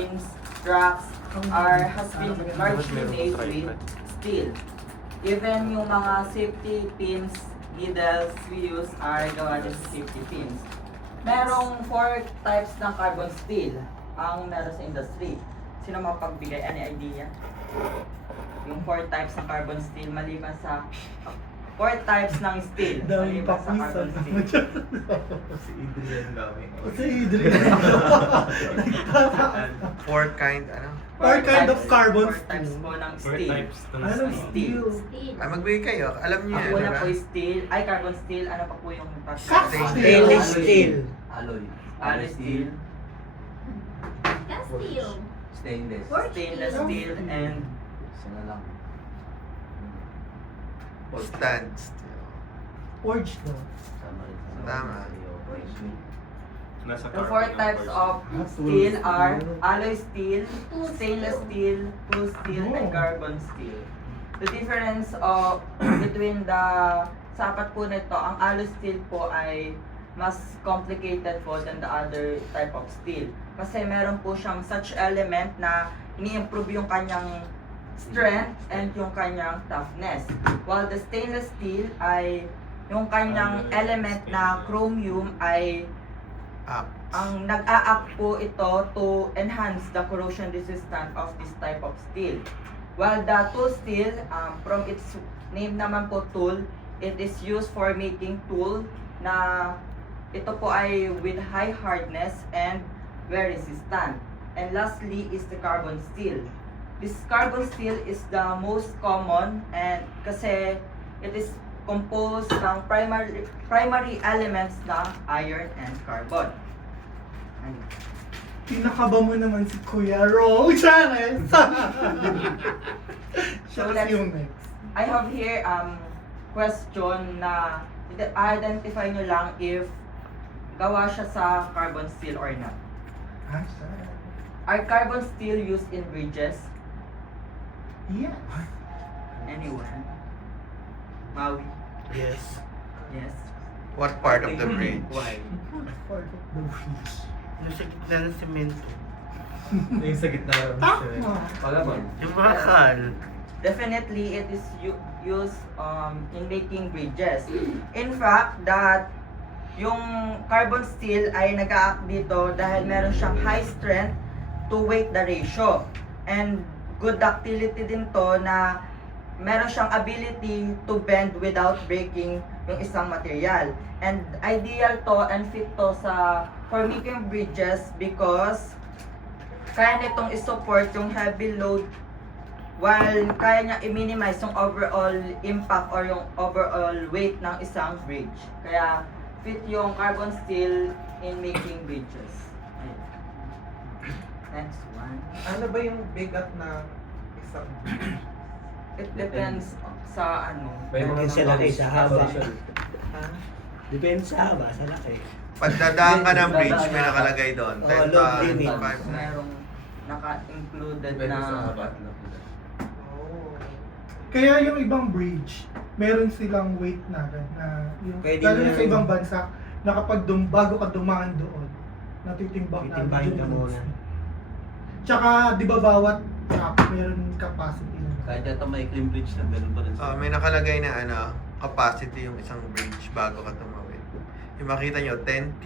Pins, tracks has been largely made with steel. Even yung mga safety pins, needles we use are gawa din sa safety pins. Merong 4 types ng carbon steel ang meron sa industry. Sino mapagbigay? Any idea? Yung 4 types ng carbon steel maliban sa 4 types ng steel maliban sa carbon steel. Si Adrian kami. Si Adrian. 4 kind, ano? 4 kind of carbon 4 types steel. po ng 4 steel. types ng Ano steel. steel? Ay, magbigay kayo. Alam niyo Ang yan, una di ba? po is steel, ay carbon steel, ano pa po yung tatlo? Cast Stainless steel. Alloy. Alloy steel, Cast steel. Stainless. stainless steel, and Isa na lang. Stand steel. Forged no? Sama rin sa Tama. Nasa the 4 carbon types ang of steel are alloy steel, stainless steel, tool steel, and Oh. carbon steel. The difference of between the sa apat po nito, ang alloy steel po ay mas complicated po than the other type of steel. Kasi meron po siyang such element na ini-improve yung kanyang strength and yung kanyang toughness. While the stainless steel ay yung kanyang element na chromium ay Up. ang nag-a-act po ito to enhance the corrosion resistance of this type of steel. While the tool steel, from its name naman po tool, it is used for making tool na ito po ay with high hardness and very resistant. And lastly is the carbon steel. This carbon steel is the most common and kasi it is composed ng primary elements na iron and carbon. Ayun. Pinakaba mo naman si Kuya Ro. Chares! Siya So, kasi yung next. I have here question na identify nyo lang if gawa siya sa carbon steel or not. Ah, siya. Are carbon steel used in bridges? Yeah. Anyone? Maui? Yes. Yes. What part of the bridge? Why? Part of the bridge. Yung sa gitna ng semento. Yung sa gitna ng Tama. Palaban. Yung bakal. Definitely, it is used in making bridges. In fact, that yung carbon steel ay nag-a-act dito dahil meron siyang high strength to weight the ratio. And good ductility din to na meron siyang ability to bend without breaking yung isang material. And ideal to and fit to for making bridges because kaya nitong isupport yung heavy load while kaya niya i-minimize yung overall impact or yung overall weight ng isang bridge. Kaya fit yung carbon steel in making bridges. Ayun. Next one. Ano ba yung bigat na isang It depends sa ano. Depende sa laki, sa haba. Ha? Depende sa haba, sa laki. Pagdadaan ka ng bridge, may nakalagay doon. Oo, 10 load tons, limit. 5 Merong naka-included Depende sa na habat na pila. Oh. Kaya yung ibang bridge, meron silang weight na yung, Pwede lalo na mo sa ibang bansa, na kapag bago ka dumaan doon, natitimbang na Titimbahin ka yung muna. Tsaka, di ba bawat track meron capacity na. Kahit ito may clean bridge na, meron pa rin May nakalagay na ano, capacity yung isang bridge bago ka tumawid. Yung makita nyo, 10T,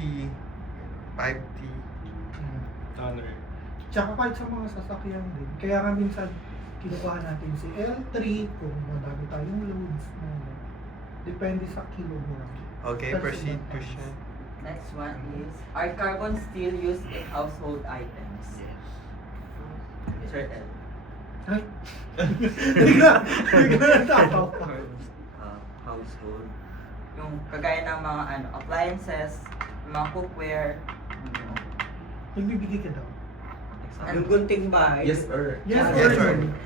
5T. tonner? Tsaka kahit sa mga sasakyan din. Kaya nga minsan, kinukuha natin si L3 kung madami tayong loads. Depende sa kilogram. Okay, That's proceed, the Christian. next one is are carbon steel used in household items? Sir L. Ay! Bigla natawa. household. Yung kagaya ng mga appliances, mga cookware, Nagbibigay ka daw. Yung gunting bahay. Yes, or Yes, Yes, or or no? no?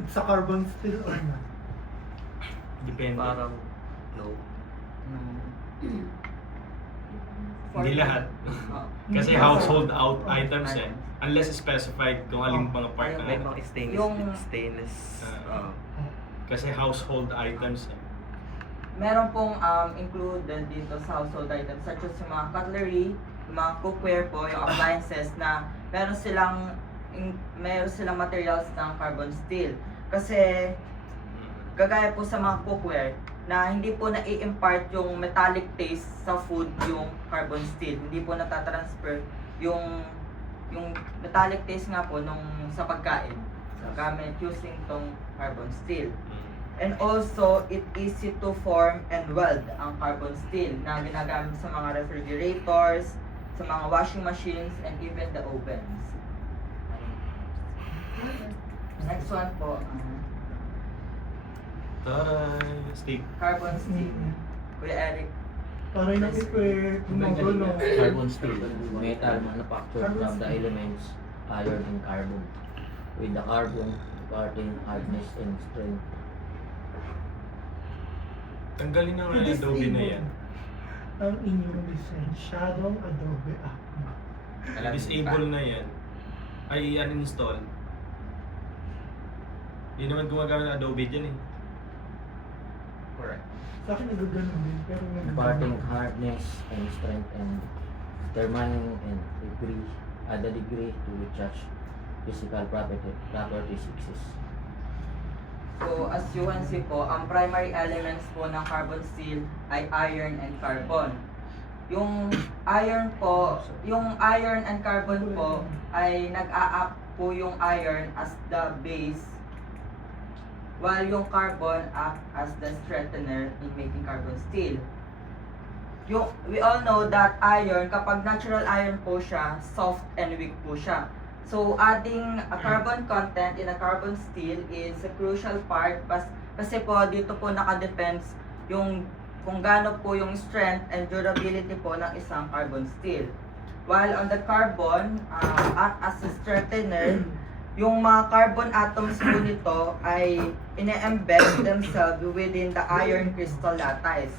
It's a carbon steel or not? Depende. parang no. Hindi lahat. Kasi household out items eh. Unless specified kung aling mga part Ayun, na may ano. mga stainless- stainless. Kasi household items eh. meron pong included dito sa household items such as yung mga cutlery, yung mga cookware po, yung appliances na meron silang meron silang materials ng carbon steel. Kasi kagaya po sa mga cookware na hindi po na-i-impart yung metallic taste sa food yung carbon steel. Hindi po natatransfer yung metallic taste nga po nung sa pagkain gamit using tong carbon steel. And also, it easy to form and weld ang carbon steel na ginagamit sa mga refrigerators, sa mga washing machines, and even the ovens. Next one po, Taray! Steak. carbon steel. Kuya Eric. Para nakipwe, gumagulo. Carbon steel, metal manufactured from the elements iron and carbon, with the carbon imparting hardness and strength. Tanggalin na nga yung Adobe na yan. Ang inyong lisensyadong Adobe Acma. Disable na yan. Ay, uninstall. Hindi naman gumagamit ng Adobe dyan eh. Correct. Sa akin nagaganon din, pero Imparting hardness and strength and determining and the degree to which such physical properties exist. So, as you can see po, ang primary elements po ng carbon steel ay iron and carbon. Yung iron and carbon po ay nag-a-act po yung iron as the base, while yung carbon act as the strengthener in making carbon steel. We all know that iron, kapag natural iron po siya, soft and weak po siya. So, adding a carbon content in a carbon steel is a crucial part kasi po dito po nakadepends yung kung gaano po yung strength and durability po ng isang carbon steel. While on the carbon, act as a strengthener, yung mga carbon atoms po nito ay ine-embed themselves within the iron crystal lattice.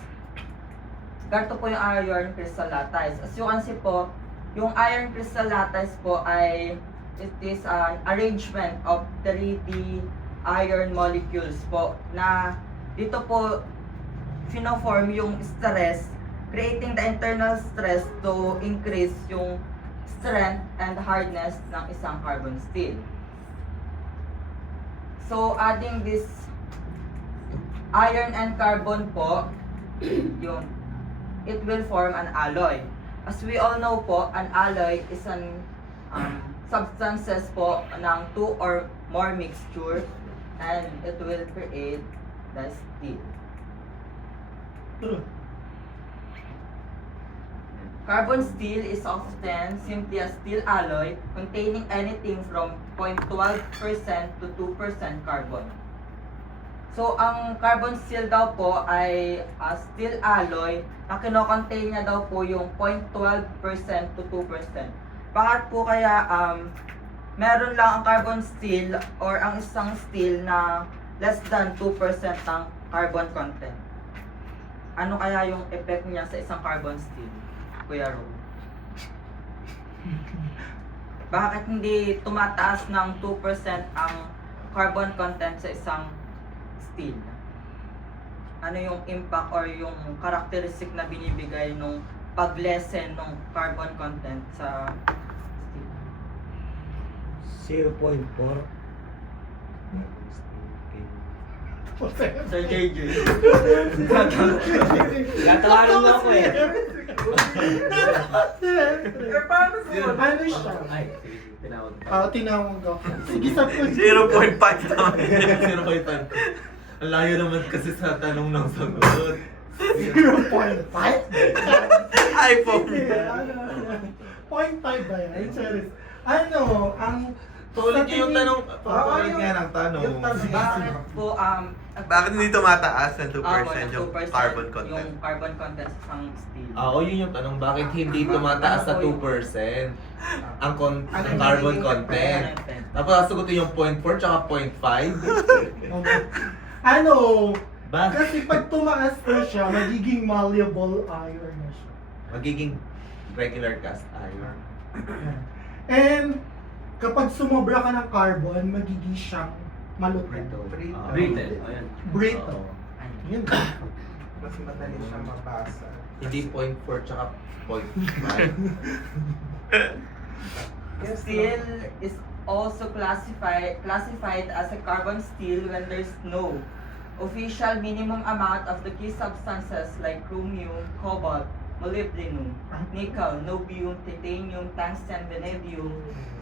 Ganito po yung iron crystal lattice. As you can see po, yung iron crystal lattice po ay it is an arrangement of 3D iron molecules po na dito po fino-form yung stress, creating the internal stress to increase yung strength and hardness ng isang carbon steel. So, adding this iron and carbon po, yun, it will form an alloy. As we all know po, an alloy is an substances po ng two or more mixture and it will create the steel. True. Carbon steel is often simply a steel alloy containing anything from 0.12% to 2% carbon. So, ang carbon steel daw po ay a steel alloy na kino-contain niya daw po yung 0.12% to 2%. Bakit po kaya meron lang ang carbon steel or ang isang steel na less than 2% ng carbon content? Ano kaya yung effect niya sa isang carbon steel, Kuya Ro? Bakit hindi tumataas ng 2% ang carbon content sa isang steel? Ano yung impact or yung characteristic na binibigay nung pag-lessen ng carbon content sa steel? 0.4. Sir JJ. Natawaran mo ako eh. Paano siya? Ay, tinawag. Tinawag ako. Sige, sa 0.5 naman. 0.5. Ang layo naman kasi sa tanong ng sagot. 0.5? iPhone. 0.5 ba yan? Serious. Ano, ang... Tuloy niyo yung tanong. Tuloy yung- nga ng tanong. yung tanong. Bakit po Bakit hindi tumataas ng 2% ng yung 2% carbon content? Yung carbon content sa isang steel. Oo, yun yung tanong. Bakit hindi tumataas sa 2% ang carbon content? Tapos sasagutin yung 0.4 tsaka 0.5. Ano, Bakit? kasi pag tumaas na siya, magiging malleable iron na siya. Magiging regular cast iron. And kapag sumobra ka ng carbon, magiging siyang malutong. Brittle. Brittle. Oo. Yun. Mas madali siyang mabasa. Hindi 0.4 tsaka 0.5. Steel is also classified as a carbon steel when there's no official minimum amount of the key substances like chromium, cobalt, molybdenum, nickel, niobium, titanium, tungsten, vanadium,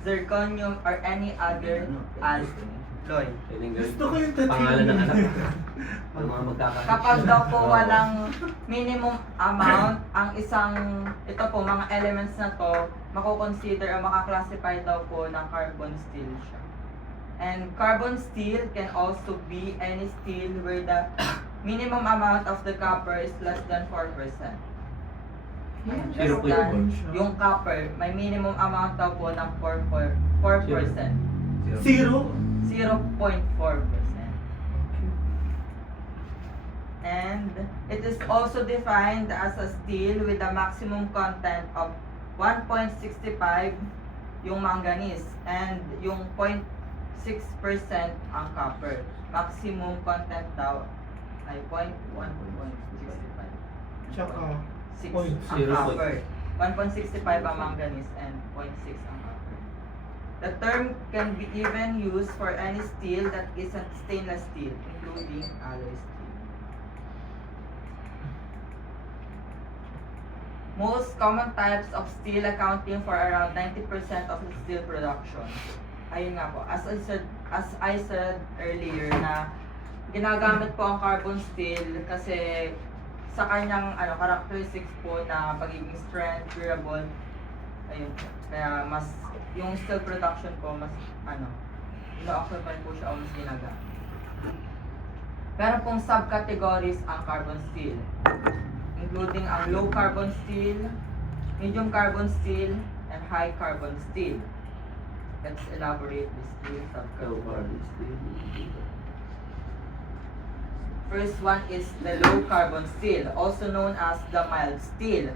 zirconium, or any other alloy. Gusto ko yung Pangalan ng anak. tattoo. Ang mga magkakaroon. Kapag daw po walang minimum amount, ang ito po, mga elements na to, mako-consider o makaklassify daw po ng carbon steel siya. And carbon steel can also be any steel where the minimum amount of the copper is less than 4%. Ayan, less Zero than, point yung copper, may minimum amount daw po ng 4%. Zero. 0.4%. And it is also defined as a steel with a maximum content of 1.65 yung manganese and yung 0.6% ang copper. Maximum content daw ay 1.65. Tsaka, 6 point ang zero copper. 1.65 ang manganese and 0.6 ang copper. The term can be even used for any steel that isn't stainless steel, including alloy steel. Most common types of steel accounting for around 90% of the steel production. Ayun nga po, as I said earlier na ginagamit po ang carbon steel kasi sa kanyang characteristics po na pagiging strength, durable, ayun po. Kaya mas, yung steel production po mas, ino-occupy po siya o mas ginagamit. Meron pong subcategories ang carbon steel, including ang low carbon steel, medium carbon steel, and high carbon steel. Let's elaborate these three subcategories. First one is the low carbon steel, also known as the mild steel.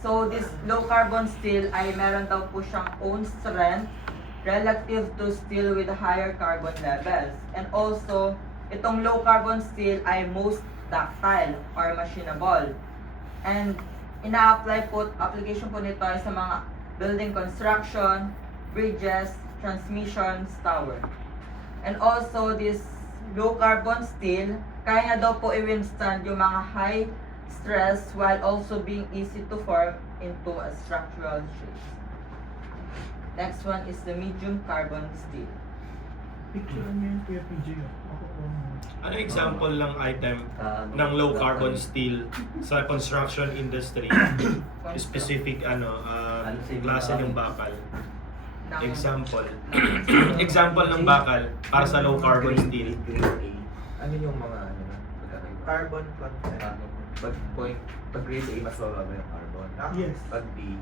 So this low carbon steel ay meron daw po siyang own strength relative to steel with higher carbon levels. And also, itong low carbon steel ay most ductile or machinable. And ina-apply po, application po nito ay sa mga building construction, bridges, transmissions, tower. And also this low carbon steel, kaya daw po i-withstand yung mga high stress while also being easy to form into a structural shape. Next one is the medium carbon steel. Picture niyo yung Kuya PJ. Ako po. Ano example ng item ng low carbon steel sa construction industry? Specific klase ng bakal. Example. Example ng bakal para sa low carbon steel. Ano yung mga Carbon content. Pag grade A, mas bababa yung carbon. Yes. Pag B,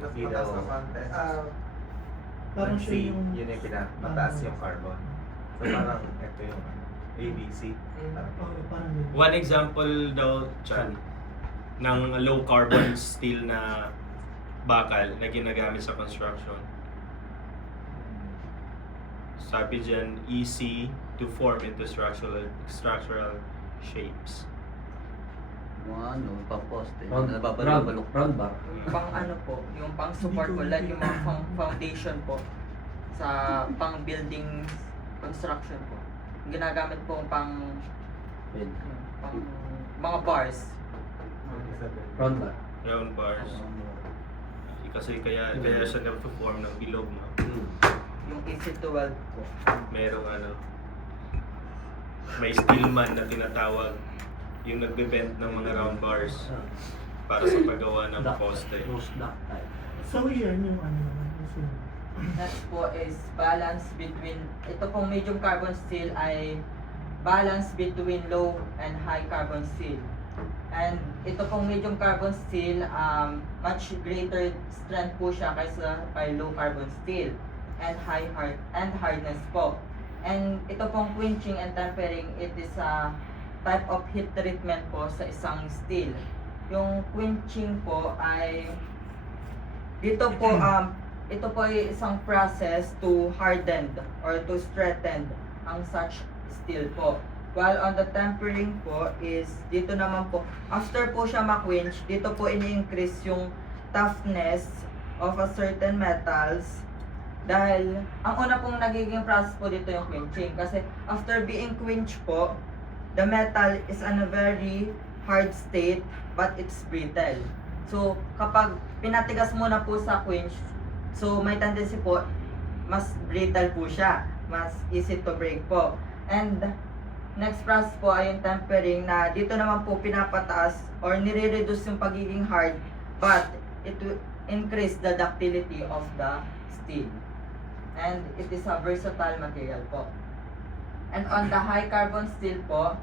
Mas B mataas daw. na content. Parang Pag C, siya yung... yun yung mataas yung carbon. So parang ito yung A, B, C. Parang yun. One example daw, Chan, ng low carbon steel na bakal na ginagamit sa construction. Sabi dyan, easy to form into structural shapes. Pang-poste. Round bar. Pang yung pang support po, like yung mga foundation po sa pang building construction po. Ginagamit po pang mga bars. Round bar. Round bars. Kasi kaya siya na-form ng bilog, no? Yung easy to weld po. Merong may steelman na tinatawag yung nagbe-bend ng mga round bars para sa paggawa ng poste. Most ductile. So yan yung naman. Yung sunod. Next po is balance between, ito pong medium carbon steel ay balance between low and high carbon steel. And ito pong medium carbon steel, much greater strength po siya kaysa kay low carbon steel and hardness po. And ito pong quenching and tempering, it is a type of heat treatment po sa isang steel. Yung quenching po ay dito po ito po ay isang process to harden or to strengthen ang such steel po. While on the tempering po is dito naman po after po siya ma-quench, dito po ini-increase yung toughness of a certain metals Dahil, ang una pong nagiging process po dito yung quenching. Kasi after being quenched po, the metal is in a very hard state, but it's brittle. So, kapag pinatigas muna po sa quench, so may tendency po, mas brittle po siya. Mas easy to break po. And, next process po ay yung tempering na dito naman po pinapataas or nire-reduce yung pagiging hard, but it will increase the ductility of the steel. And it is a versatile material po. And on the high carbon steel po,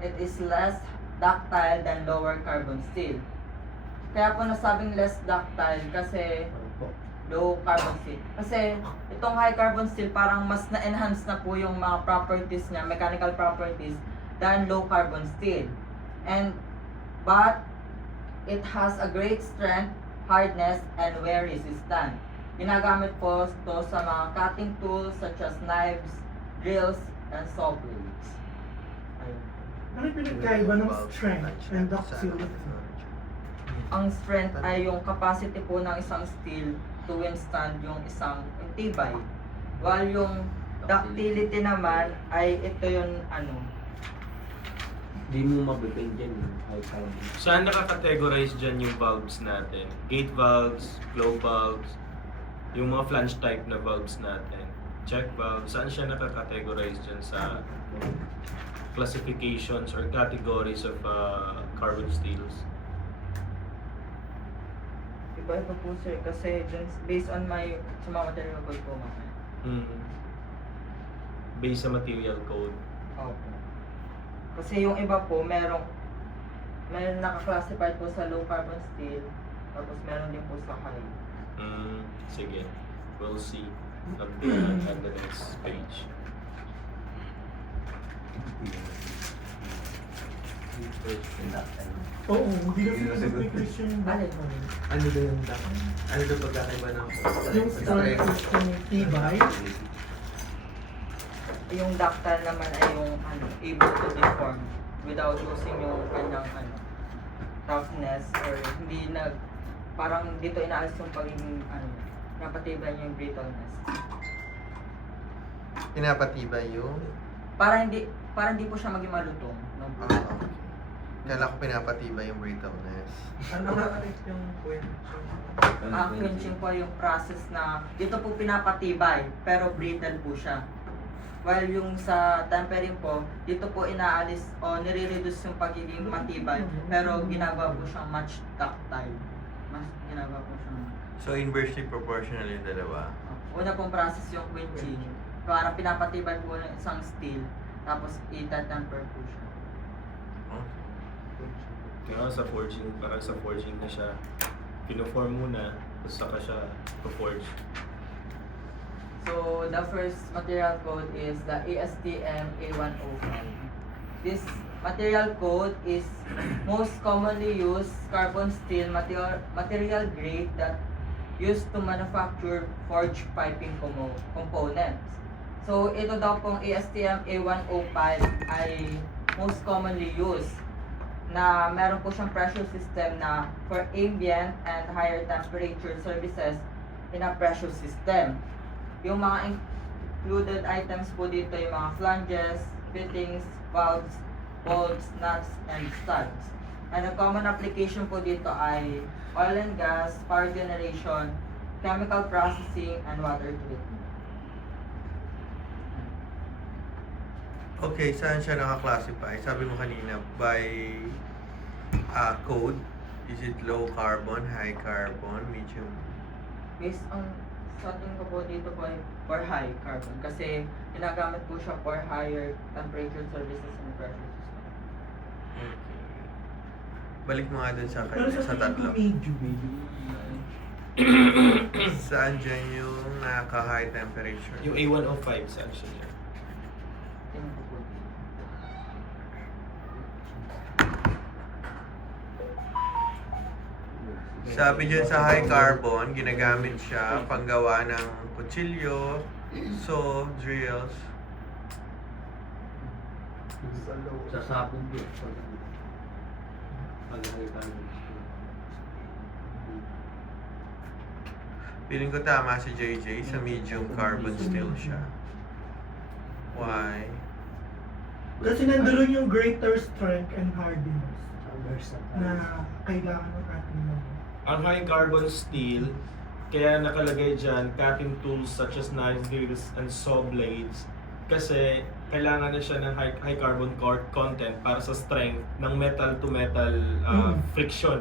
it is less ductile than lower carbon steel. Kaya po nasabing less ductile kasi low carbon steel. Kasi itong high carbon steel parang mas na-enhance na po yung mga properties niya, mechanical properties, than low carbon steel. But it has a great strength, hardness, and wear resistant. Ginagamit po ito sa mga cutting tools such as knives, drills, and saw blades. Ayun. Ano yung pinagkaiba ng strength and ductility? Ang strength ay yung capacity po ng isang steel to withstand yung isang tibay. While yung ductility naman ay ito yung Di mo mabibig dyan yung high carbon. Saan nakakategorize dyan yung valves natin? Gate valves, flow valves, yung mga flange type na valves natin, check valve, saan siya nakakategorize dyan sa classifications or categories of carbon steels? Iba-iba po sir, kasi dun, based on sa mga material code po mga. Based sa material code. Opo. Kasi yung iba po, merong naka-classified po sa low carbon steel, tapos meron din po sa high. Sige. We'll see on the next page. Oo, hindi na specification yung Alin? Ano ba yung ano ba pagkakaiba ng Yung strength is yung tibay. Yung ductile naman ay yung able to deform without losing yung kanyang toughness or hindi parang dito inaalis yung pagiging napatibay niya yung brittleness. Pinapatibay yung... Para hindi po siya maging malutong. No? Okay. Kala ko pinapatibay yung brittleness. Ano nakakit yung quenching? Ang quenching po yung process na dito po pinapatibay pero brittle po siya. While yung sa tempering po, dito po inaalis o nire-reduce yung pagiging matibay pero ginagawa po siyang much ductile. Mas ginagawa po siyang So inversely proportional yung dalawa. una pong process yung quenching. Parang pinapatibay po ng isang steel tapos ita-temper po siya. Kaya sa forging na siya pino-form muna, tapos saka siya to-forge. So the first material code is the ASTM A105. This material code is most commonly used carbon steel material grade that used to manufacture forged piping components. So ito daw pong ASTM A105 ay most commonly used na meron po siyang pressure system na for ambient and higher temperature services in a pressure system. Yung mga included items po dito yung mga flanges, fittings, valves, bolts, nuts, and studs. And the common application po dito ay oil and gas, power generation, chemical processing, and water treatment. Okay, saan siya naka-classify? Sabi mo kanina, by code, is it low carbon, high carbon, medium? Based on sa atin ko po dito po ay for high carbon kasi ginagamit po siya for higher temperature services and pressure system. Okay. Balik mo nga dun sa, Pero sa sa tatlo. medium. Saan dyan yung naka-high temperature? Yung A105 saan siya dyan? Tingnan ko po dito. Sabi dyan sa high carbon, ginagamit siya panggawa ng kutsilyo, saw, drills. Sa sabon din. Pag high carbon. Feeling ko tama si JJ, sa medium carbon steel siya. Why? Kasi nandoon yung greater strength and hardiness na Na kailangan ng ating mga. Ang high carbon steel, kaya nakalagay dyan, cutting tools such as knives, drills, and saw blades. Kasi kailangan na siya ng high carbon content para sa strength ng metal to metal friction.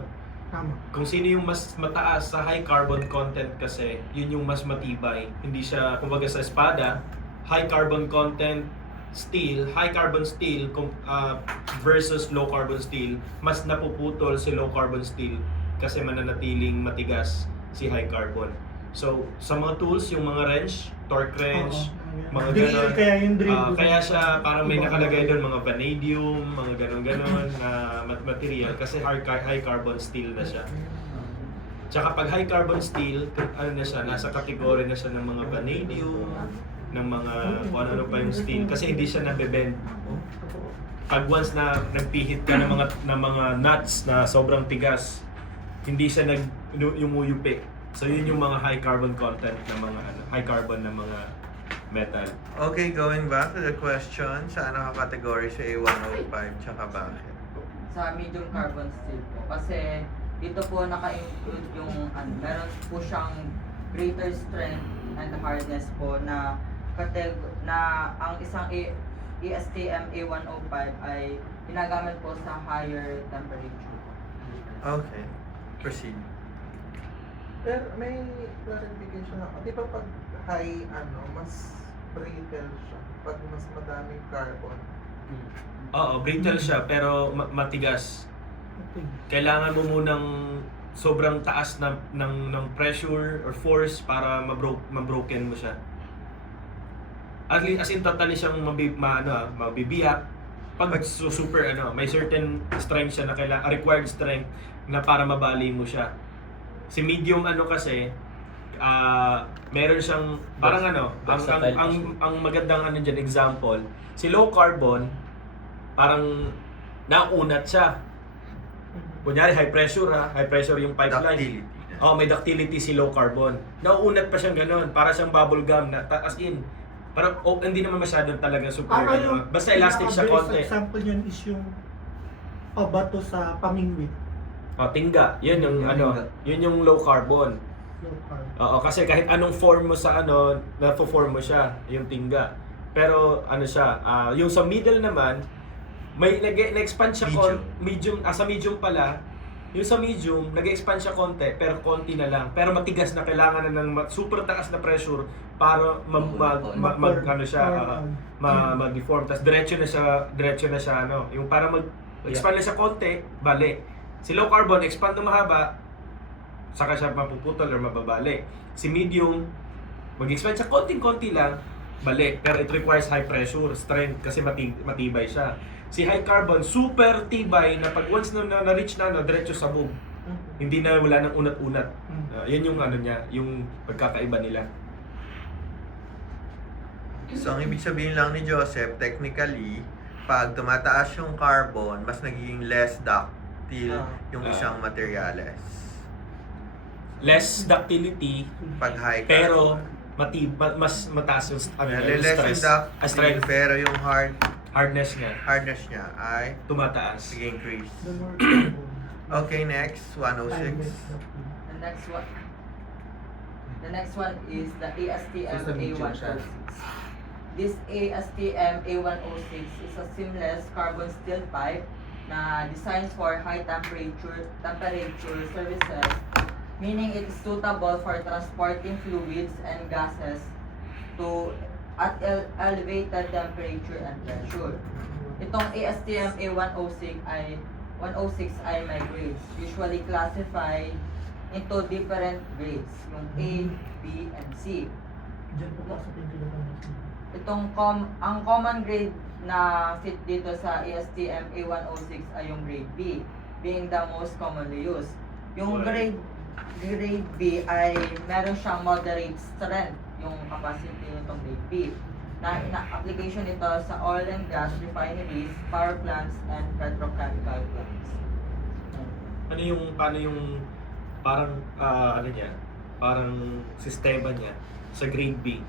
Tama. Kung sino yung mas mataas sa high carbon content kasi, yun yung mas matibay. Hindi siya, kumbaga sa espada, high carbon content steel, high carbon steel versus low carbon steel, mas napuputol si low carbon steel kasi mananatiling matigas si high carbon. So, sa mga tools, yung mga wrench, torque wrench, mga Drill, ganon. kaya yung drill. Kaya siya parang may nakalagay doon mga vanadium, mga ganon-ganon na material kasi high carbon steel na siya. Tsaka pag high carbon steel, ano na siya, nasa kategory na siya ng mga vanadium, ng mga kung ano pa yung steel kasi hindi siya nabebend. Pag once na nagpihit ka ng mga nuts na sobrang tigas, hindi siya yumuyupi. So yun yung mga high carbon content ng mga high carbon na mga metal. Okay, going back to the question, saan nakakategory sa A105 tsaka bakit? Sa medium carbon steel po. Kasi dito po naka-include yung meron po siyang greater strength and hardness po na ang isang ESTM A105 ay ginagamit po sa higher temperature. Okay, proceed. Pero may clarification ako. Di ba pag high, mas brittle siya? Pag mas madaming carbon. Oo, brittle siya pero matigas. Kailangan mo munang sobrang taas ng pressure or force para mabroken mo siya. As in totally siyang mabibiyak. Pag super may certain strength siya na required strength na para mabali mo siya. Si medium kasi meron siyang parang ang magandang diyan example, si low carbon parang naunat siya. Kunyari high pressure yung pipeline. Ductility. May ductility si low carbon. Nauunat pa siyang gano'n, para siyang bubble gum na as in parang hindi naman masyadong talaga super basta elastic siya konti. Example yun is yung pabato sa pamingwit. Tingga, yun yung yun yung low carbon. Low carb. Kasi kahit anong form mo sa na-form mo siya, yung tingga. Pero siya, yung sa middle naman, may nag-expand siya medium, sa medium pala, yung sa medium, nag-expand siya konti, pero konti na lang. Pero matigas na kailangan na ng super taas na pressure para mag-deform. Tapos diretso na siya, yung para mag-expand na siya konti, bali. Si low carbon, expand na mahaba, saka siya mapuputol or mababali. Si medium, mag-expand siya konting-konti lang, balik. Pero it requires high pressure, strength, kasi matibay siya. Si high carbon, super tibay na pag once na reach na, diretso sabog. Hindi na wala nang unat-unat. Yun yung niya, yung pagkakaiba nila. So, ang ibig sabihin lang ni Joseph, technically, pag tumataas yung carbon, mas nagiging less ductile yung isang materyales. Less ductility, Pag high pero carbon. mas mataas yung Less yung stress. ductile, pero yung Hardness niya ay tumataas. nag-increase. The more carbon. Okay, next, 106. The next one is the ASTM So, sa medium siya. A106. This ASTM A106 is a seamless carbon steel pipe na designed for high temperature services, meaning it is suitable for transporting fluids and gases at elevated temperature and pressure. Itong ASTM A106 ay may grades, usually classified into different grades, yung A, B, and C. Diyan po pasok yung kilogram. Ang common grade na fit dito sa ASTM A106 ay yung grade B, being the most commonly used. Yung grade B ay meron siyang moderate strength, yung capacity nitong grade B. Na application nito sa oil and gas refineries, power plants, and petrochemical plants. Paano yung parang niya? parang sistema niya sa grade B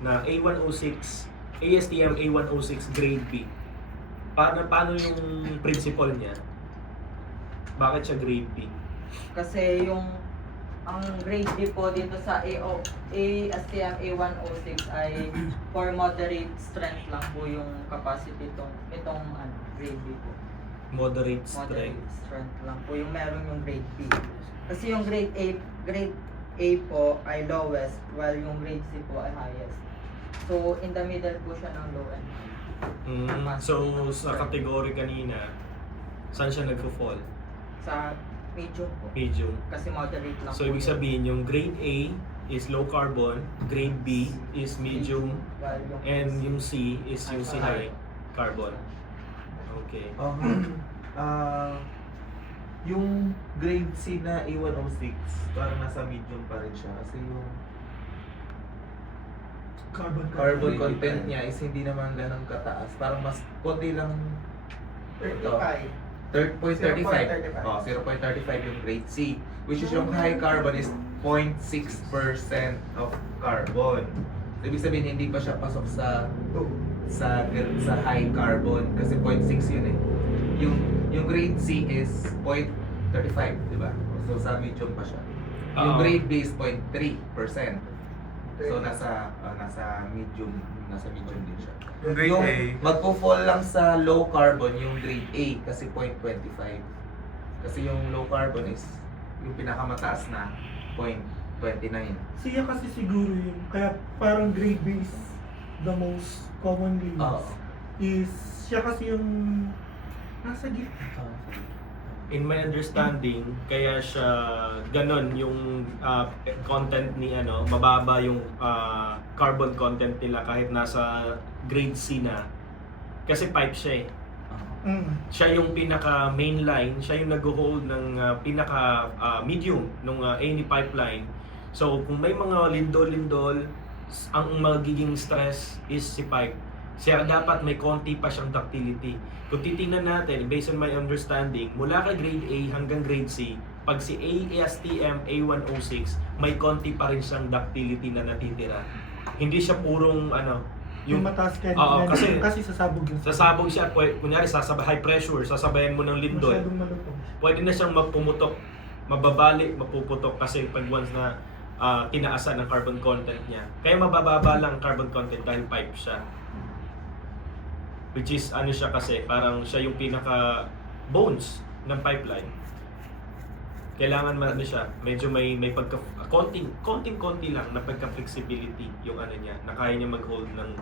na A106, ASTM A106 grade B. Paano yung principle niya? Bakit siya grade B? Kasi ang grade B po dito sa ASTM A106 ay for moderate strength lang po yung capacity itong grade B po. Moderate Moderate strength. strength lang po yung meron yung grade B. Kasi yung grade A po ay lowest while yung grade C po ay highest. So in the middle po siya ng low and high. So sa category kanina, saan siya nagfo-fall? Sa medium po. Medium. Kasi moderate lang So po ibig yun. sabihin yung grade A is low carbon, grade B is medium, While yung and yung C is yung C high carbon. Okay. Yung grade C na A106, parang nasa medium pa rin siya. Kasi yung carbon content niya is hindi naman ganun kataas. Parang mas konti lang. 35. 0.35. 0.35. Oh, 0.35 yung grade C. Which is yung high carbon is 0.6% of carbon. So, ibig sabihin hindi pa siya pasok sa high carbon kasi 0.6 yun eh. Yung grade C is 0.35, di ba? So sa medium pa siya. Yung Oo. grade B is 0.3%. So nasa medium din siya. Yung grade A, Magpo-fall lang sa low carbon yung grade A kasi 0.25. Kasi yung low carbon is yung pinakamataas na 0.29. Siya kasi siguro yun. Kaya parang grade B is the most commonly used. Oo. Is siya kasi yung nasa gitna. In my understanding, kaya siya ganon yung content ni mababa yung carbon content nila kahit nasa grade C na. Kasi pipe siya eh. Siya yung pinaka mainline, siya yung nag-hold ng pinaka medium ng any pipeline. So kung may mga lindol-lindol, ang magiging stress is si pipe. Siya dapat may konti pa siyang ductility. Kung titingnan natin, based on my understanding, mula kay grade A hanggang grade C, pag si ASTM A106, may konti pa rin siyang ductility na natitira. Hindi siya purong Yung mataas kaya Oo, kasi sasabog yung sasabog siya, kunyari high pressure, sasabayan mo ng lindol, masyadong malutong. pwede na siyang mapumutok, mababalik, mapuputok kasi pag once na tinaasan ng carbon content niya. Kaya mabababa lang ang carbon content dahil pipe siya. Which is siya kasi, parang siya yung pinaka bones ng pipeline. Kailangan siya, medyo may pagka konting-konti lang na pagka-flexibility yung niya, na kaya niya mag-hold ng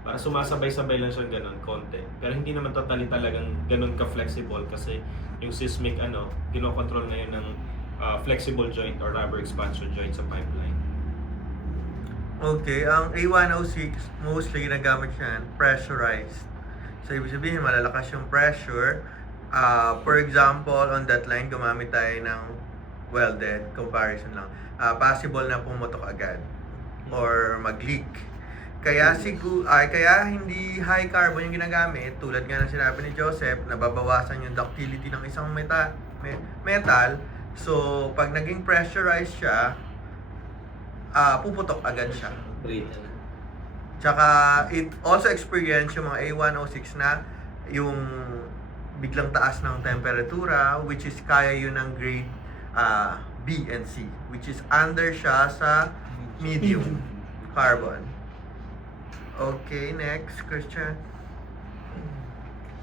para sumasabay-sabay lang siya ganun konti. Pero hindi naman totally talagang ganun ka-flexible kasi yung seismic kinokontrol ngayon ng flexible joint or rubber expansion joint sa pipeline. okay, ang A106, mostly ginagamit yan, pressurized. So, ibig sabihin, malalakas yung pressure. For example, on that line, gumamit tayo ng welded, comparison lang. Possible na pumutok agad or mag-leak. Kaya hindi high carbon yung ginagamit, tulad nga ng sinabi ni Joseph, nababawasan yung ductility ng isang metal. So, pag naging pressurized siya, puputok agad siya. Tsaka, it also experience yung mga A106 na yung biglang taas ng temperatura, which is kaya yun ng grade B and C, which is under siya sa medium carbon. Okay, next, Christian.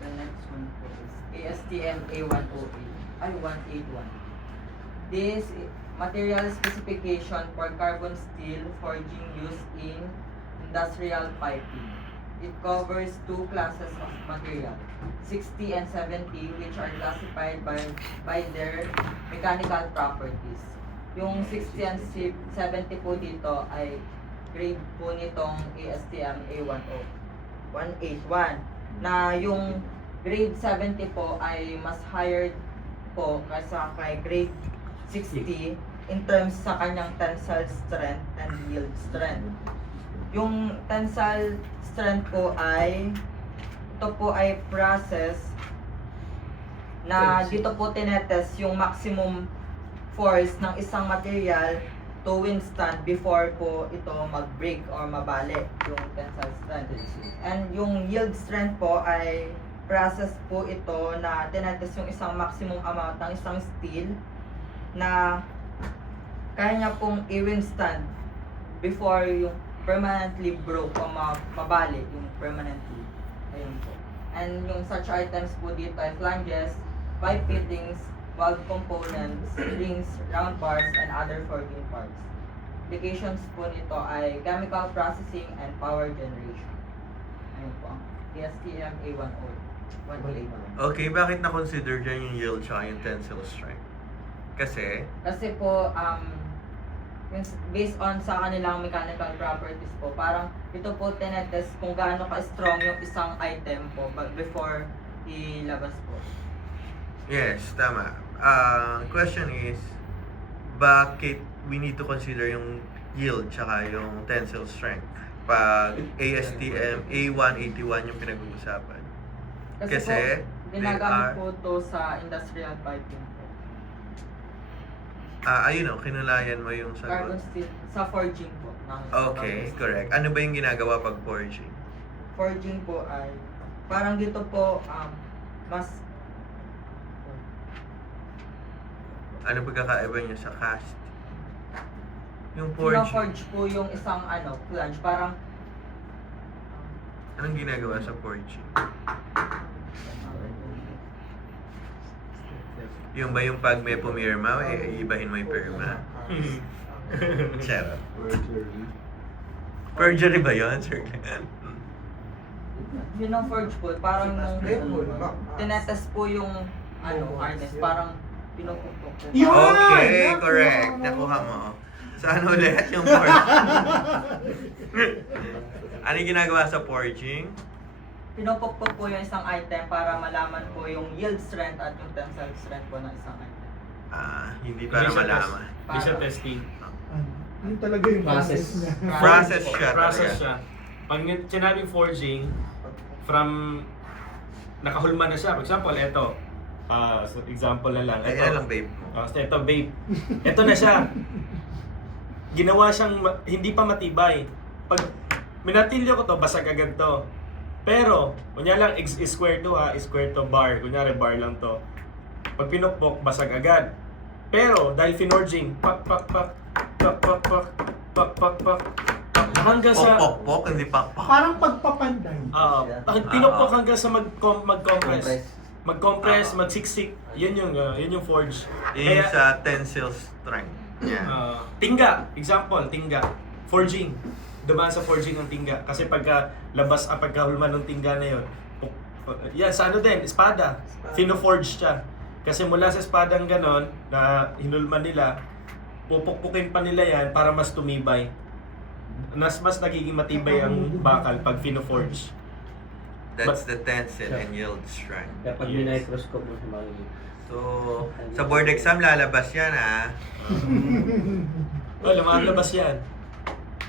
The next one po is ASTM A181. This material specification for carbon steel forging used in industrial piping. It covers two classes of material, 60 and 70, which are classified by their mechanical properties. Yung 60 and 70 po dito ay grade po nitong ASTM A181 na yung grade 70 po ay mas higher po kaysa kay grade 60 in terms sa kanyang tensile strength and yield strength. Yung tensile strength po ito po ay process na dito po tinetest yung maximum force ng isang material to withstand before po ito mag-break or mabali yung tensile strength. And yung yield strength po ay process po ito na tinatest yung isang maximum amount ng isang steel na kaya niya pong i-withstand before yung permanently broke o mabali yung permanently. Ayun po. And yung such items po dito ay flanges, pipe fittings, valve components, rings, round bars, and other forging parts. Applications po nito ay chemical processing and power generation. Ayun po ang ASTM A108. Okay, bakit na-consider dyan yung yield tsaka yung tensile strength? Kasi, Kasi po, based on sa kanilang mechanical properties po, parang ito po tinetest kung gaano ka-strong yung isang item po before ilabas po. yes, tama. Question is, bakit we need to consider yung yield tsaka yung tensile strength pag ASTM A181 yung pinag-uusapan? Kasi po, ginagamit po to sa industrial piping po. ayun o, kinulayan mo yung Carbon sagot. steel, sa forging po. Okay, correct. Ano ba yung ginagawa pag forging? Forging po ay, parang dito po, mas, Ano pagkakaiba niya sa cast? Yung forging. forge po yung isang flange, parang, Anong ginagawa sa forging? Yung ba yung pag may pumirma, iibahin mo yung pirma? Charot. Perjury ba yun, sir? yun ang forge po, parang nung tinetest po yung harness, parang pinupukpok po. Yun! Okay, Yan! correct. Nakuha mo. Saan ulit yung forging? Ano yung ginagawa sa forging? Pinupukpok po yung isang item para malaman po yung yield strength at yung tensile strength po ng isang item. Hindi para malaman. Hindi siya testing. Yun talaga yung process niya. Process siya. Process talaga. siya. Pag sinabing forging, from nakahulma na siya. For example, ito. So example na lang. Ay, Ito. yan lang, babe. Ito, babe. Ito na siya. Ginawa siyang hindi pa matibay. Pag minatilyo ko to, basag agad to. Pero, kunya lang, square to square to bar. Kunyari, bar lang to. Pag pinukpok, basag agad. Pero, dahil finorging, pak, pak, pak, pak, pak, pak, pak, pak, pak, hanggang sa... Pok, hindi pak. Parang pagpapanday. Pinukpok hanggang sa mag-compress. Mag-compress, magsiksik. Yun yung forge. Yung Kaya, sa tensile strength. Yeah. tingga, example, tingga. Forging. Dumaan sa forging ang tingga. Kasi pagkahulman ng tingga na yun, yan, sa ano din, espada. Fino-forge siya. Kasi mula sa espadang ganon, na hinulman nila, pupukpukin pa nila yan para mas tumibay. Mas nagiging matibay ang bakal pag fino-forge. That's the tensile and yield strength. Kaya pag microscope mo sa mga So, sa board exam, lalabas yan Lumalabas yan.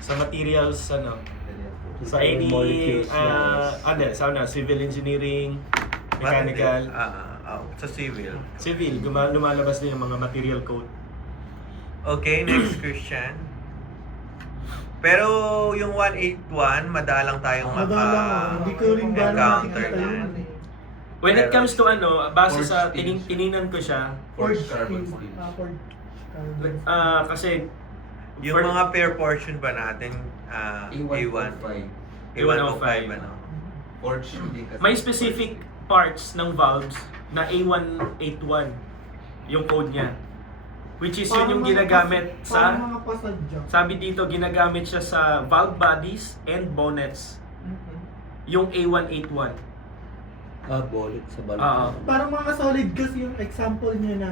Sa materials, sa any, civil engineering, mechanical, sa civil. civil, lumalabas din yung mga material code. Okay, next question. Pero yung 181, madalang tayong Hindi ko rin encounter nakikita na. yun. When it comes to base Forged sa steel. tininan ko siya, Forge carbon steel. steel. Forge carbon. kasi Yung for- mga pair portion ba natin, A1, A105, ano? Forge hindi kasi. may specific parts ng valves na A181 yung code niya. Which is yun yung ginagamit sa, Parang mga pasadya. sabi dito, ginagamit siya sa valve bodies and bonnets. Yung A181. bullet sa balot. Oo. Parang mga solid kasi yung example niya na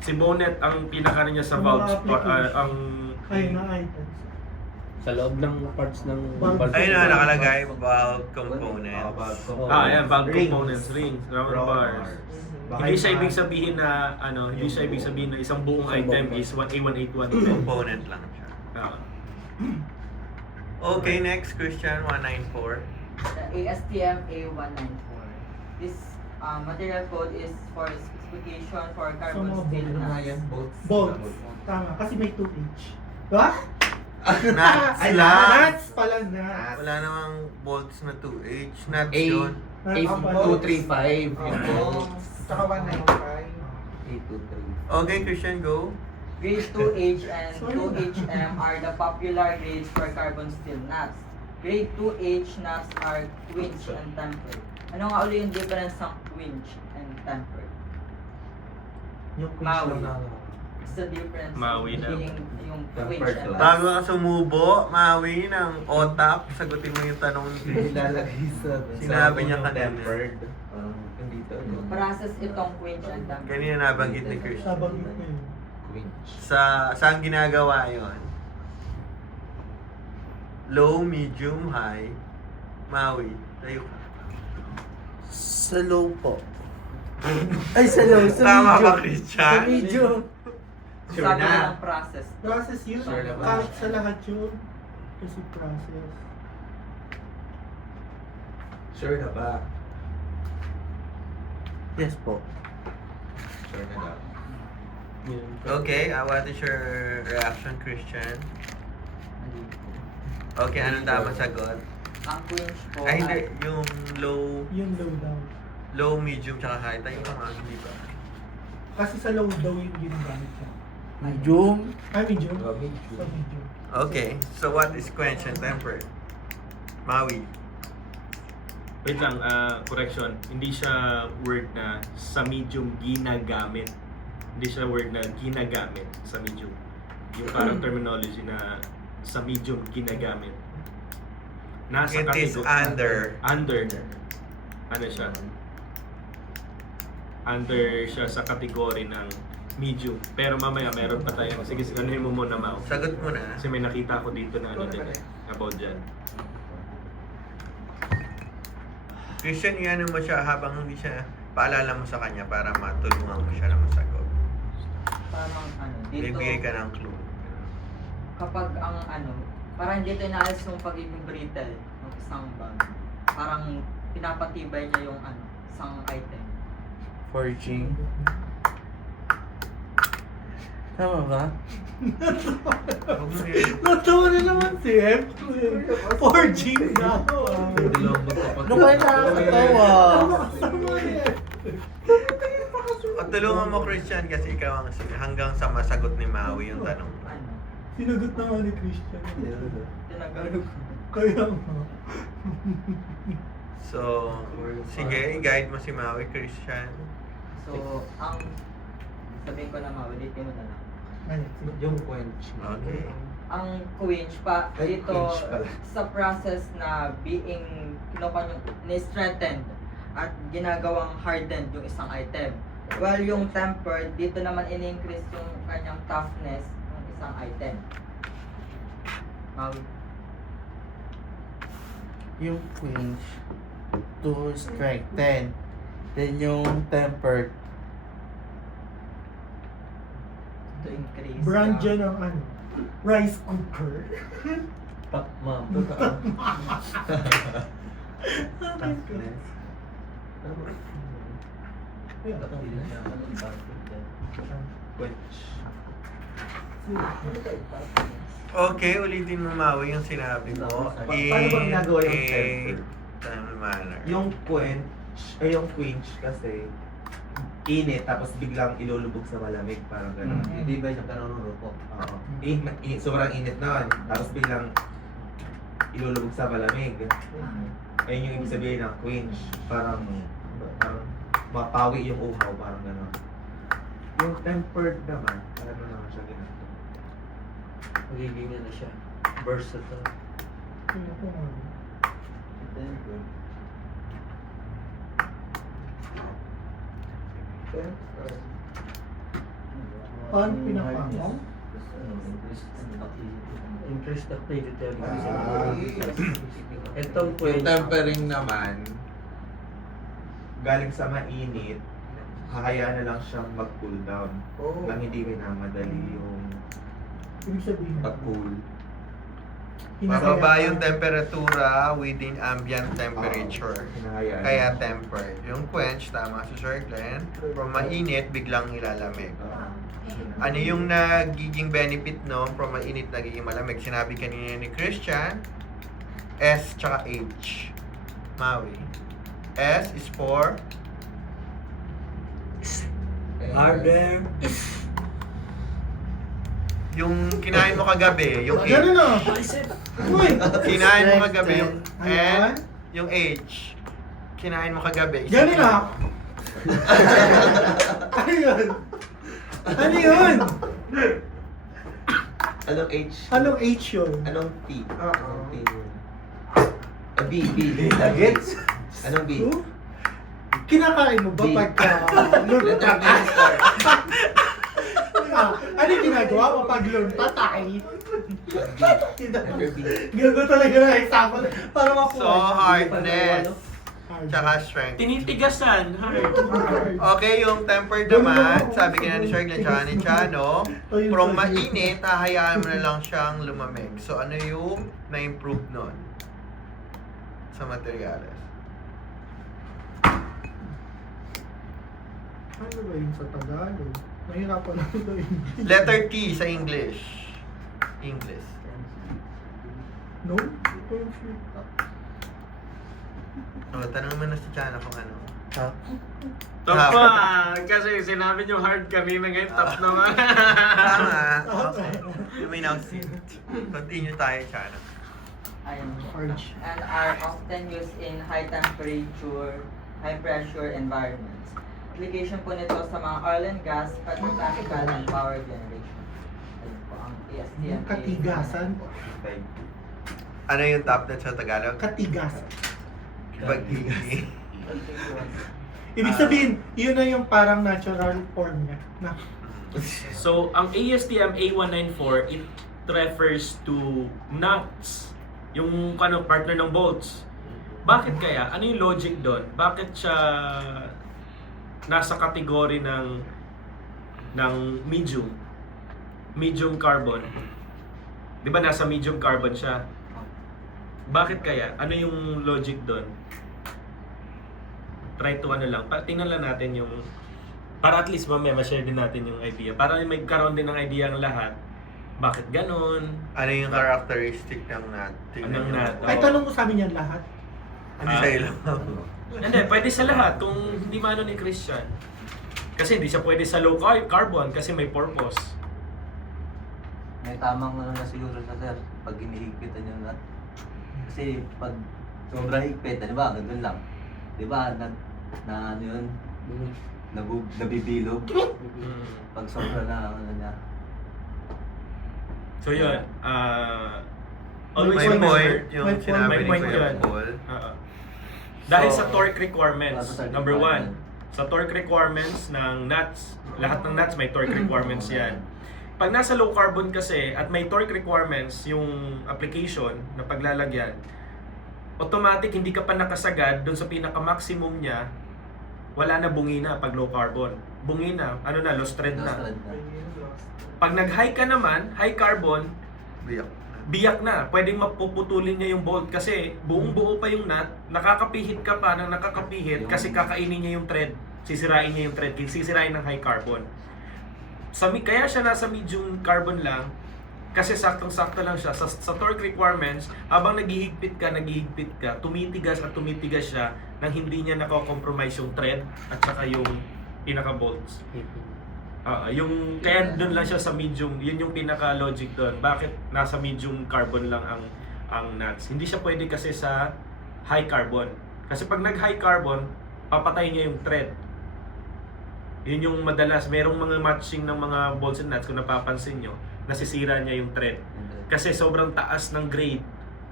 Si bonnet ang pinaka niya sa Yung valves, mga application. ang na items. Sa loob ng parts ng Valve. Ayun na, nakalagay, valve components. yan, valve Rings. components, rings, round bars. Hindi siya ibig sabihin na hindi siya ibig sabihin na isang buong item is A181. Component lang siya. Ah. Okay, next question, 194. The ASTM A194. This material code is for classification for Sa carbon mga steel Ano nga nuts. yan? Bolts. Bolts. Tama, kasi may 2H. Diba? Nuts Ay, lang. nuts pala, nuts. Wala namang bolts na 2H. Nuts A. yun. Nuts pala. 8235 yung bolts. Tsaka 195. 8235. Okay, Christian, go. Grade 2H and 2HM are the popular grades for carbon steel nuts. Grade 2H nuts are quench and tempered. Ano nga ulit yung difference ng quench and tempered? Yung quiz Maui. lang na. What's the difference Maui na. between yung quench Tempered and lang. Bago ka sumubo, Maui, ng OTAP, sagutin mo yung tanong. Nilalagay sa Sinabi niya yung kanina. tempered. Hindi to. process itong quench and tempered? Kanina nabanggit ni Christian. Sabagit ko yun. Quench. Saan ginagawa yon? Low, medium, high. Maui, tayo ka. Sa low po. Ay, sa low. Sa Tama medium. ba, Christian? Sa medium. Sure Sabi na. ng process. Process yun. Sure na ba? Kahit sa lahat yun. Kasi process. Sure na ba? Yes po. Sure na daw. Okay, what is your reaction, Christian? Okay, anong tamang sagot? Ang quench po Ay, hindi. ay Yung low, Yung low down. low, medium, tsaka high. Tayo ka nga, hindi ba? Kasi sa low daw yung ginagamit siya. Medium. Ay, medium? Oh, medium. Sa medium. Okay, so what is quench and tempered? Maui. Wait lang, correction. Hindi siya word na sa medium ginagamit. Hindi siya word na ginagamit sa medium. Yung parang terminology na sa medium ginagamit. Nasa It is kategor- under. Under. Ano siya? Under siya sa kategory ng medium. Pero mamaya meron pa tayo. Sige, anuhin mo muna, Mau. Sagot mo na. Kasi may nakita ko dito na ano din eh, about dyan. Christian, iyan mo siya habang hindi siya, paalala mo sa kanya para matulungan mo siya na masagot. parang ano, dito, Bibigay ka ng clue. kapag ang ano, parang dito inaalis yung pagiging brittle ng isang bag. Parang pinapatibay niya yung ano, isang item. Forging. Tama ba? Huwag mo na- Natawa na naman si F. 4G na. Ano kayo nakakatawa? O, tulungan mo, Christian, kasi ikaw ang hanggang sa masagot ni Maui yung tanong. Ano, Sinagot naman ni Christian. tinagalog ko. Kaya nga. So, sige, i-guide mo si Maui, Christian. So, ang sabihin ko na maulitin mo na lang. Ayun, sige. Yung quench. Okay. Ang quench pa Ay, dito quench pala. sa process na being ni-strengthened at ginagawang hardened yung isang item. While yung tempered, dito naman in-increase yung kanyang toughness ng isang item. Maui. Yung quench to strengthen. Then yung tempered. To increase. Brand yung- dyan ang ano, rice cooker. Pak, ma'am. Quench. Okay, ulitin mo, Maui, yung sinabi mo. Paano ba ginagawa yung tempered? Time manner. Yung quench, ay yung quench kasi init tapos biglang ilulubog sa malamig, parang gano'n. Hindi ba yung kanunuro po? Oo. Sobrang init na, tapos biglang ilulubog sa malamig. Ayun yung ibig sabihin ng quench. Parang mapawi yung uhaw, parang gano'n. Yung tempered naman, ano naman siya ginagawa? Magiging ano siya. Versatile. Ano po nga? Paano pinapakaw? Increase activity. Ah. Itong Yung quench. tempering naman, galing sa mainit, hahayaan na lang siyang mag-cool down. Nang hindi minamadali yung Ibig sabihin, pag-cool. Bababa yung temperatura within ambient temperature. Hinahayaan. Kaya tempered. Yung quench, tama si Sir Glenn, from mainit, biglang ilalamig. Ano yung nagiging benefit no? From mainit, nagiging malamig. Sinabi kanina ni Christian, S tsaka H. Maui. S is for Harder. yung kinain mo kagabi, yung Ganun H. na. Uy! Kinain mo kagabi, yung Ano N, yan? yung H. Kinain mo kagabi. Ganun na. Ano yun? Ano yun? Anong H? Anong H yun? Anong T? Oo. Anong T? B. Nuggets? Anong B? Huh? Kinakain mo ba Di. pagka... Letter B is for Ano yung ginagawa mo pag luntatay? letter B. Ganda talaga na example. Para makuha. So, hardness. Tsaka strength. Tinitigasan. Hard. Okay, yung tempered naman, sabi ka na ni Sir Glenn tsaka ni Chano, from mainit, hahayaan mo na lang siyang lumamig. So, ano yung na-improve nun sa materials? Ano ba yun sa Tagalog? Nahirapan ako ito eh. Letter T sa English. English. No? Ito yung flip top. Oh, tanong mo na si Chano kung ano. Top pa! Kasi sinabi nyo hard kanina ngayon, top naman. Tama. Okay. You may now see. Continue tayo, Chano. Arch. And are often used in high temperature, high pressure environments. Application po nito sa mga oil and gas, petrochemical, and power generation. Ayun po ang ESTM. Yung katigasan. Ano yung top net sa Tagalog? Katigasan. Pag-ibig. Ibig sabihin, yun na yung parang natural form niya. Na, So, ang ASTM A194, it refers to nuts, yung partner ng bolts. Bakit kaya? Ano yung logic doon? Bakit siya nasa kategory ng medium carbon? 'Di ba nasa medium carbon siya? Bakit kaya? Ano yung logic doon? Try to tingnan lang natin yung para at least mamaya ma-share din natin yung idea. Para may karoon din ng idea ang lahat. Bakit ganon? Ano yung characteristic ng nut? Tingnan Anong nyo. nut? ay, tanong ko sa amin yan lahat. Ano sa'yo lang? Hindi, pwede sa lahat kung hindi mano ni Christian. Kasi hindi siya pwede sa low carbon kasi may purpose. May tamang ano na siguro sa sir, pag hinihigpitan yung nut. Kasi pag sobrang higpit, di ba, ganun lang. Di ba, na ano yun, nabibilog. Pag sobra na ano niya. So yun, always May remember, point yung May sinabi may ni point Kuya yun. Paul. Dahil So, sa torque requirements, sa number requirement. 1, sa torque requirements ng nuts, lahat ng nuts may torque requirements yan. Pag nasa low carbon kasi at may torque requirements yung application na paglalagyan, automatic hindi ka pa nakasagad doon sa pinaka-maximum niya, wala na bungi na pag low carbon. Bungi na, lost thread na. Pag nag-high ka naman, high carbon, Biyak. biyak na. Pwedeng mapuputulin niya yung bolt kasi buong buo pa yung nut, nakakapihit ka pa ng nakakapihit kasi kakainin niya yung thread. Sisirain niya yung thread, sisirain ng high carbon. Kaya siya nasa medium carbon lang kasi saktong-sakto lang siya. Sa torque requirements, habang naghihigpit ka, tumitigas siya nang hindi niya nako-compromise yung thread at saka yung pinaka-bolts. Kaya doon lang siya sa medium, yun yung pinaka-logic doon. Bakit nasa medium carbon lang ang nuts? Hindi siya pwede kasi sa high carbon. Kasi pag nag-high carbon, papatay niya yung thread. Yun yung madalas, merong mga matching ng mga bolts and nuts, kung napapansin nyo, nasisira niya yung thread. Kasi sobrang taas ng grade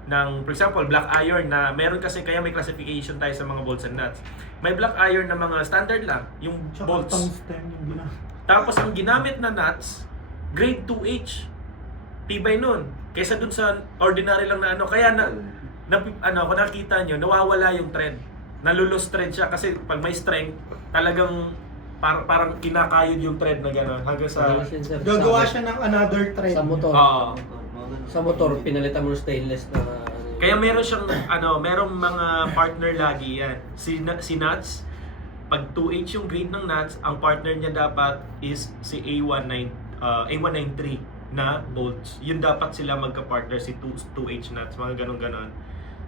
ng, for example, black iron na meron kasi, kaya may classification tayo sa mga bolts and nuts. May black iron na mga standard lang, yung Tsaka bolts. tungsten yung ginagawa. Tapos ang ginamit na nuts, grade 2H. Tibay nun. Kaysa dun sa ordinary lang na kaya kung nakita nyo, nawawala yung thread. Nalulos thread siya kasi pag may strength, talagang parang kinakayod yung thread na gano'n hanggang sa... Gagawa siya ng another thread. Sa motor. Oo. Sa motor, pinalitan mo ng stainless na... Kaya meron siyang merong mga partner lagi yan. Si Nuts, pag 2H yung grade ng Nuts, ang partner niya dapat is si A193 na bolts. Yun dapat sila magka-partner, si 2H Nuts, mga ganon-ganon.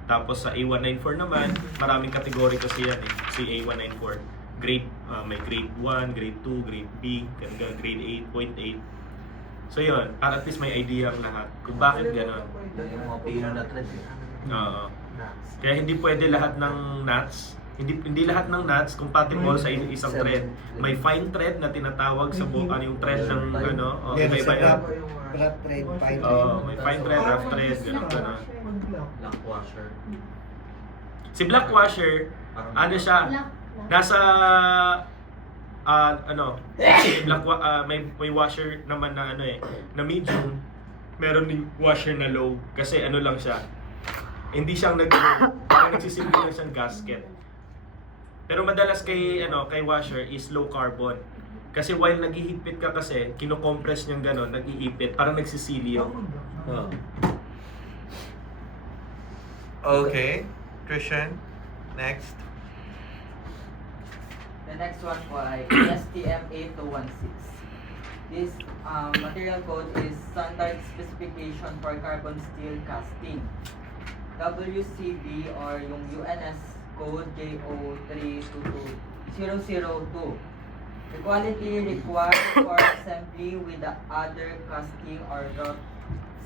Tapos sa A194 naman, maraming kategory kasi yan eh. Si A194. Grade, may grade 1, grade 2, grade B, grade 8.8. So yun, para at least may idea ang lahat kung bakit ganon. Yung mga pino na thread. Oo. Kaya hindi pwede lahat ng nuts, hindi lahat ng nuts compatible sa isang thread. May fine thread na tinatawag sa yung thread ng iba-iba yan. Flat thread, fine May fine thread, rough thread, gano'n. Black washer. Si black washer, ano siya, nasa may washer naman na na medium, meron ding washer na low kasi lang siya. Hindi siyang parang nagsisilbi lang siyang gasket. Pero madalas kay washer is low carbon. Kasi while naghihigpit ka kasi, kino-compress niyang gano'n, nag-iipit, parang nagsisilyo. Okay. Christian, next. The next one po ay STM 8216. This material code is Standard Specification for Carbon Steel Casting. WCB or yung UNS code JO322002. The quality required for assembly with the other casting or wrought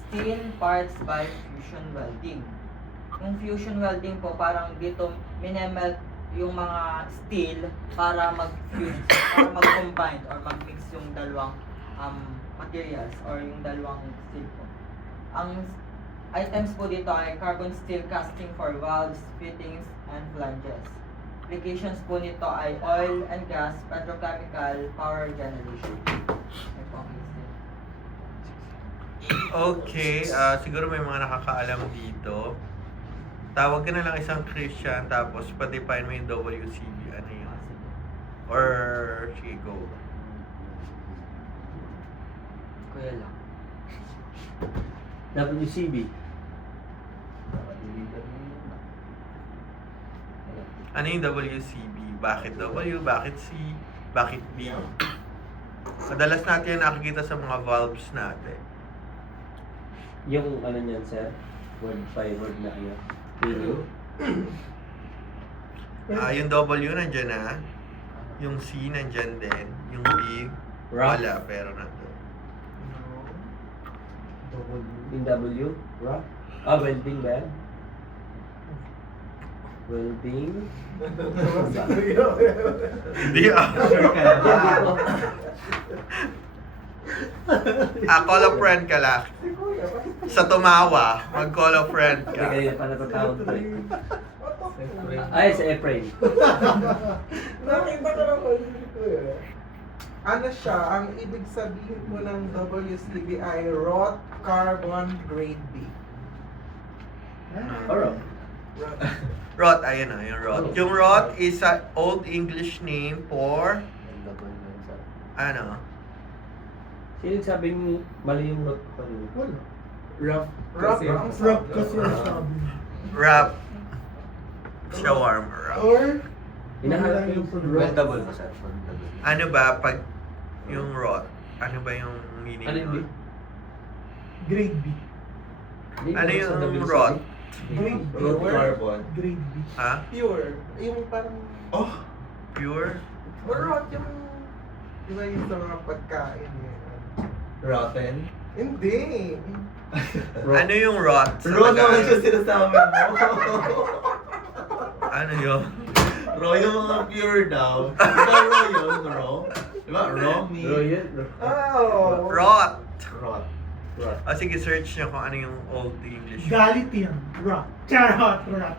steel parts by fusion welding. Yung fusion welding po, parang dito minemelt yung mga steel para mag-fuse, para mag-combine or mag-mix yung dalawang materials or yung dalawang steel po. Ang items po dito ay carbon steel casting for valves, fittings, and flanges. Applications po nito ay oil and gas, petrochemical, power generation. Okay, siguro may mga nakakaalam dito. Tawag ka na lang isang Christian, tapos pa-define mo yung WCB, ano yun? Or, sige, go. Kuya lang. WCB. Ano yung WCB? Bakit W? Bakit C? Bakit B? Madalas natin yan nakikita sa mga valves natin. Yung ano niyan, sir? Word by word na ano? Yung W nandyan na. Yung C nandyan din. Yung B, wala, pero nandun. Yung W? Rough? Welding ba yan? Welding? Hindi call a friend ka lang. Sa tumawa, mag-call a friend Hindi ka. kayo pa natatawag ko eh. Ay, sa Efrain. Nakita ko lang dito eh. Ano siya, ang ibig sabihin mo ng WCB ay wrought carbon grade B. Alright. Rot, ayun na, yung rot. Yung rot is an old English name for, ano? Sino sabing mali yung note ko kanina? Wala. Rough. Rough Kasi, ang Rough sabi. kasi ang sabi. Wrap. Shawarma wrap. Or, Hinahanap ko yung Weldable ba, sir? Weldable. Ano ba pag yung rot? Ano ba yung meaning Ano yung nun? grade B. Ano yung rot? Grade B. road carbon. Grade B. Ha? Pure. Yung parang, Pure? wrought yung, di ba yung sa mga pagkain eh. Rotten. Hindi. Ano yung rot? Sa Raw naman Tagalog? siya sinasabi mo. Ano yun? Raw yung mga pure daw. Diba raw yun? Raw? Diba raw meat? Royal? Oh. Rot. Rot. Sige, search nyo kung ano yung old English. Galit yan. Rock. Charot. Rock.